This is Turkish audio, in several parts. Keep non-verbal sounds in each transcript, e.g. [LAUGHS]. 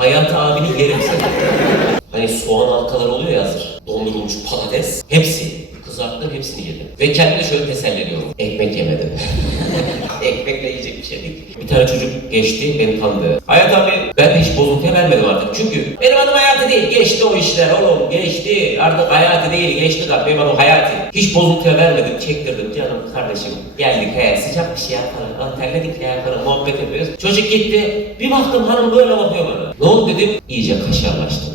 Hayat abini yerim seni. Hani soğan halkaları oluyor ya hazır. Dondurulmuş patates. Hepsi. Kızarttım hepsini yedim. Ve kendimi şöyle teselli. Ekmek yemedim. [LAUGHS] Ekmekle yiyecek bir şey değil. Bir tane çocuk geçti beni tanıdı. Hayat abi ben hiç bozuntuya vermedim artık. Çünkü Hayati değil. Geçti o işler oğlum. Geçti. Artık Hayati değil. Geçti benim adım Hayati. Hiç bozuntuya vermedim. Çektirdim canım kardeşim. Geldik he sıcak bir şey yapalım. Lan terledik ya falan muhabbet yapıyoruz. Çocuk gitti. Bir baktım hanım böyle bakıyor bana. Ne oldu dedim. İyice kaşarlaştım.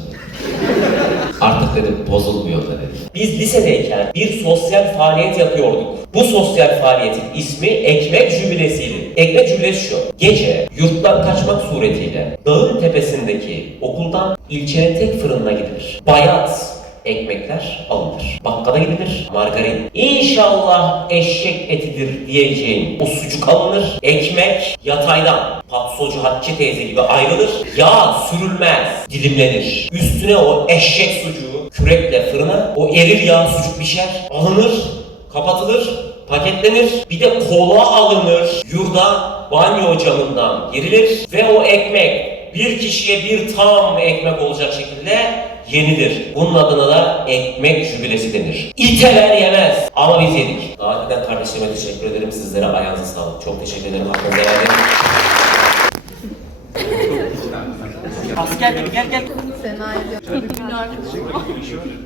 Artık dedim bozulmuyor da dedim. Biz lisedeyken bir sosyal faaliyet yapıyorduk. Bu sosyal faaliyetin ismi ekmek jübilesiydi. Ekmek jübilesi şu. Gece yurttan kaçmak suretiyle dağın okuldan ilçenin tek fırınına gidilir. Bayat ekmekler alınır. Bakkala gidilir. Margarin. İnşallah eşek etidir diyeceğim. O sucuk alınır. Ekmek yataydan. Patsocu Hatice teyze gibi ayrılır. Yağ sürülmez. Dilimlenir. Üstüne o eşek sucuğu kürekle fırına. O erir yağ sucuk pişer. Alınır. Kapatılır. Paketlenir. Bir de kola alınır. Yurda banyo camından girilir. Ve o ekmek bir kişiye bir tam ekmek olacak şekilde yenilir. Bunun adına da ekmek jübilesi denir. İteler yemez ama biz yedik. Davet eden kardeşime teşekkür ederim. Sizlere ayağınıza sağlık. Çok teşekkür ederim. Aklınıza verdim. Asker gibi gel gel. Seni ayrılıyorum.